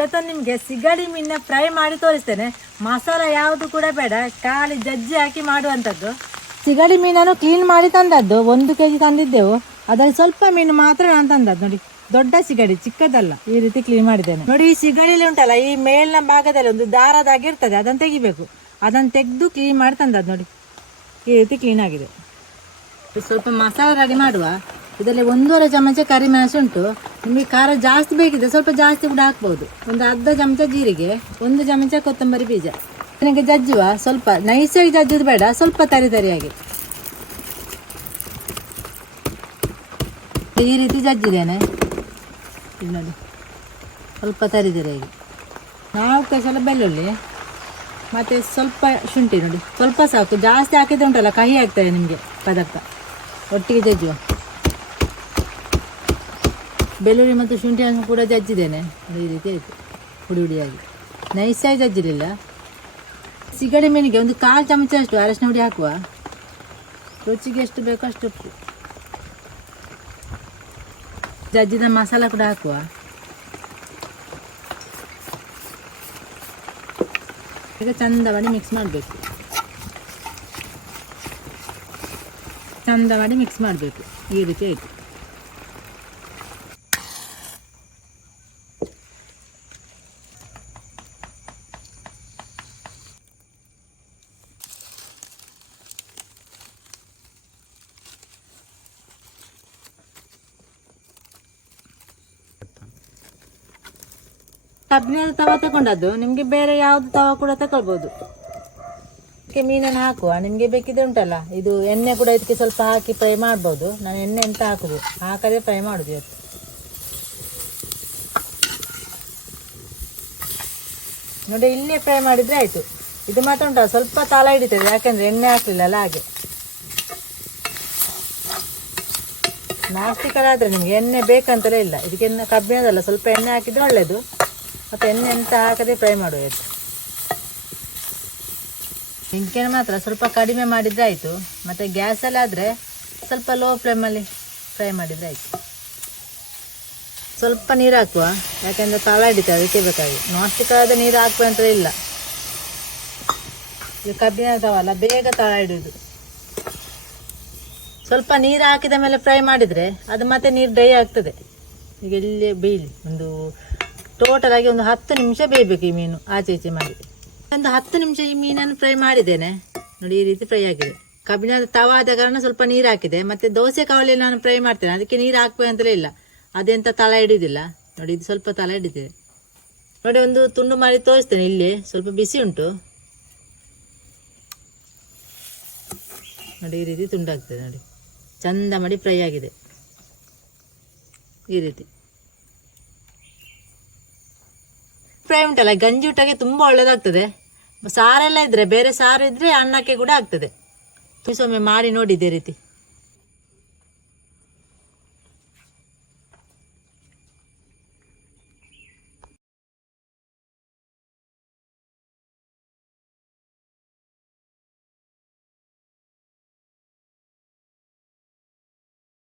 ಇವತ್ತು ನಿಮಗೆ ಸಿಗಡಿ ಮೀನ ಫ್ರೈ ಮಾಡಿ ತೋರಿಸ್ತೇನೆ. ಮಸಾಲ ಯಾವುದು ಕೂಡ ಬೇಡ, ಖಾಲಿ ಜಜ್ಜಿ ಹಾಕಿ ಮಾಡುವಂಥದ್ದು. ಸಿಗಡಿ ಮೀನನ್ನು ಕ್ಲೀನ್ ಮಾಡಿ ತಂದದ್ದು ಒಂದು ಕೆಜಿ ತಂದಿದ್ದೆವು. ಅದರಲ್ಲಿ ಸ್ವಲ್ಪ ಮೀನು ಮಾತ್ರ ನಾನು ತಂದದ್ದು. ನೋಡಿ, ದೊಡ್ಡ ಸಿಗಡಿ, ಚಿಕ್ಕದಲ್ಲ, ಈ ರೀತಿ ಕ್ಲೀನ್ ಮಾಡಿದ್ದೇನೆ. ನೋಡಿ, ಈ ಸಿಗಡಿಲಿ ಉಂಟಲ್ಲ, ಈ ಮೇಲಿನ ಭಾಗದಲ್ಲಿ ಒಂದು ದಾರದಾಗಿರ್ತದೆ, ಅದನ್ನು ತೆಗಿಬೇಕು. ಅದನ್ನು ತೆಗೆದು ಕ್ಲೀನ್ ಮಾಡಿ ತಂದದ್ದು. ನೋಡಿ, ಈ ರೀತಿ ಕ್ಲೀನ್ ಆಗಿದೆ. ಸ್ವಲ್ಪ ಮಸಾಲೆ ರೆಡಿ ಮಾಡುವ. ಇದರಲ್ಲಿ ಒಂದೂವರೆ ಚಮಚ ಕರಿಮೆಣಸು ಉಂಟು. ನಿಮಗೆ ಖಾರ ಜಾಸ್ತಿ ಬೇಕಿದೆ ಸ್ವಲ್ಪ ಜಾಸ್ತಿ ಕೂಡ ಹಾಕ್ಬೋದು. ಒಂದು ಅರ್ಧ ಚಮಚ ಜೀರಿಗೆ, ಒಂದು ಚಮಚ ಕೊತ್ತಂಬರಿ ಬೀಜ. ನನಗೆ ಜಜ್ಜುವ ಸ್ವಲ್ಪ ನೈಸಾಗಿ ಜಜ್ಜುದು ಬೇಡ, ಸ್ವಲ್ಪ ತರಿ ತರಿಯಾಗಿ. ಈ ರೀತಿ ಜಜ್ಜಿದ್ದೇನೆ. ನೋಡಿ. ಸ್ವಲ್ಪ ತರಿ ತರಿಯಾಗಿ. ನಾಲ್ಕು ಸಲ ಬೆಳ್ಳುಳ್ಳಿ, ಮತ್ತು ಸ್ವಲ್ಪ ಶುಂಠಿ ನೋಡಿ. ಸ್ವಲ್ಪ ಸಾಕು. ಜಾಸ್ತಿ ಹಾಕಿದ್ರೆ ಉಂಟಲ್ಲ, ಕಹಿ ಆಗ್ತದೆ ನಿಮಗೆ ಪದಾರ್ಥ. ಒಟ್ಟಿಗೆ ಜಜ್ಜುವ. ಬೆಳ್ಳುಳ್ಳಿ ಮತ್ತು ಶುಂಠಿಯನ್ನು ಕೂಡ ಜಜ್ಜಿದ್ದೇನೆ. ಈ ರೀತಿ ಆಯಿತು. ಹುಡಿ ಹುಡಿಯಾಗಿ. ನೈಸಾಗಿ ಜಜ್ಜಿರಲಿಲ್ಲ. ಸಿಗಡಿ ಮೀನಿಗೆ ಒಂದು ಕಾಲು ಚಮಚ ಅಷ್ಟು ಅರಶಿನ ಹುಡಿ ಹಾಕುವ. ರುಚಿಗೆ ಎಷ್ಟು ಬೇಕೋ ಅಷ್ಟು ಉಪ್ಪು. ಜಜ್ಜಿದ ಮಸಾಲ ಕೂಡ ಹಾಕುವ. ಈಗ ಚಂದ ಮಾಡಿ ಮಿಕ್ಸ್ ಮಾಡಬೇಕು. ಚಂದ ಮಾಡಿ ಮಿಕ್ಸ್ ಮಾಡಬೇಕು. ಈ ರೀತಿ ಆಯಿತು. ಕಬ್ಬಿಣದ ತವ ತಗೊಂಡದ್ದು. ನಿಮಗೆ ಬೇರೆ ಯಾವುದು ತವ ಕೂಡ ತಗೊಳ್ಬೋದು ಇದಕ್ಕೆ ಮೀನನ್ನು ಹಾಕುವ. ನಿಮಗೆ ಬೇಕಿದ್ರೆ ಉಂಟಲ್ಲ? ಇದು ಎಣ್ಣೆ ಕೂಡ ಇದಕ್ಕೆ ಸ್ವಲ್ಪ ಹಾಕಿ ಫ್ರೈ ಮಾಡ್ಬೋದು. ನಾನು ಎಣ್ಣೆ ಎಂತ ಹಾಕುದು. ಹಾಕದೆ ಫ್ರೈ ಮಾಡುದು ಇವತ್ತು. ನೋಡಿ, ಇಲ್ಲೇ ಫ್ರೈ ಮಾಡಿದ್ರೆ ಆಯ್ತು. ಇದು ಮಾತ್ರ ಉಂಟ ಸ್ವಲ್ಪ ತಾಳ ಹಿಡಿತದೆ. ಯಾಕಂದ್ರೆ ಎಣ್ಣೆ ಹಾಕ್ಲಿಲ್ಲಲ್ಲ ಹಾಗೆ. ನಾಸ್ಟಿಕ್ ಆದರೆ ನಿಮಗೆ ಎಣ್ಣೆ ಬೇಕಂತಲೇ ಇಲ್ಲ. ಇದಕ್ಕೆ ಕಬ್ಬಿಣದಲ್ಲ. ಸ್ವಲ್ಪ ಎಣ್ಣೆ ಹಾಕಿದ್ರೆ ಒಳ್ಳೆಯದು ಮತ್ತು ಎಣ್ಣೆ ಎಂತ ಹಾಕದೆ ಫ್ರೈ ಮಾಡುವ ಬೆಂಕಿಯನ್ನು ಮಾತ್ರ ಸ್ವಲ್ಪ ಕಡಿಮೆ ಮಾಡಿದ್ರೆ ಆಯಿತು. ಮತ್ತು ಆದ್ರೆ ಸ್ವಲ್ಪ ಲೋ ಫ್ಲೇಮಲ್ಲಿ ಫ್ರೈ ಮಾಡಿದರೆ ಆಯಿತು. ಸ್ವಲ್ಪ ನೀರು ಹಾಕುವ. ಯಾಕೆಂದರೆ ತಳ ಹಿಡಿತದೆ, ಅದಕ್ಕೆ ಬೇಕಾಗಿ. ನಾಸ್ಟಿಕ್ ಆದ ನೀರು ಹಾಕುವ ಅಂತ ಇಲ್ಲ. ಇದು ಕಬ್ಬಿನ ತವಲ್ಲ, ಬೇಗ ತಳ ಹಿಡಿಯುದು. ಸ್ವಲ್ಪ ನೀರು ಹಾಕಿದ ಮೇಲೆ ಫ್ರೈ ಮಾಡಿದರೆ ಅದು ಮತ್ತೆ ನೀರು ಡ್ರೈ ಆಗ್ತದೆ. ಈಗ ಇಲ್ಲಿ ಬೀಳಿ ಒಂದು ಟೋಟಲ್ ಆಗಿ ಒಂದು ಹತ್ತು ನಿಮಿಷ ಬೇಯಬೇಕು ಈ ಮೀನು ಆಚೆ ಈಚೆ ಮಾಡಿ. ಒಂದು ಹತ್ತು ನಿಮಿಷ ಈ ಮೀನನ್ನು ಫ್ರೈ ಮಾಡಿದ್ದೇನೆ. ನೋಡಿ, ಈ ರೀತಿ ಫ್ರೈ ಆಗಿದೆ. ಕಬ್ಬಿಣದ ತವ ಆದ ಕಾರಣ ಸ್ವಲ್ಪ ನೀರು ಹಾಕಿದೆ. ಮತ್ತೆ ದೋಸೆ ಕಾವಲಿ ನಾನು ಫ್ರೈ ಮಾಡ್ತೇನೆ. ಅದಕ್ಕೆ ನೀರು ಹಾಕ್ಬೇಕು ಅಂತಲೇ ಇಲ್ಲ. ಅದೆಂತ ತಳ ಹಿಡಿದಿಲ್ಲ. ನೋಡಿ, ಇದು ಸ್ವಲ್ಪ ತಳ ಹಿಡಿದಿದೆ. ನೋಡಿ, ಒಂದು ತುಂಡು ಮಾಡಿ ತೋರಿಸ್ತೇನೆ ಇಲ್ಲಿ. ಸ್ವಲ್ಪ ಬಿಸಿ ಉಂಟು. ನೋಡಿ, ಈ ರೀತಿ ತುಂಡಾಗ್ತದೆ ನೋಡಿ. ಚಂದ ಮಾಡಿ ಫ್ರೈ ಆಗಿದೆ. ಈ ರೀತಿ. ಫ್ರೈ ಉಂಟಲ್ಲ, ಗಂಜಿ ಊಟಕ್ಕೆ ತುಂಬ ಒಳ್ಳೆಯದಾಗ್ತದೆ ಸಾರೆಲ್ಲ ಇದ್ರೆ, ಬೇರೆ ಸಾರು ಇದ್ರೆ ಅನ್ನಕ್ಕೆ ಕೂಡ ಆಗ್ತದೆ. ತುಸೊಮ್ಮೆ ಮಾಡಿ ನೋಡಿ ಇದೇ ರೀತಿ.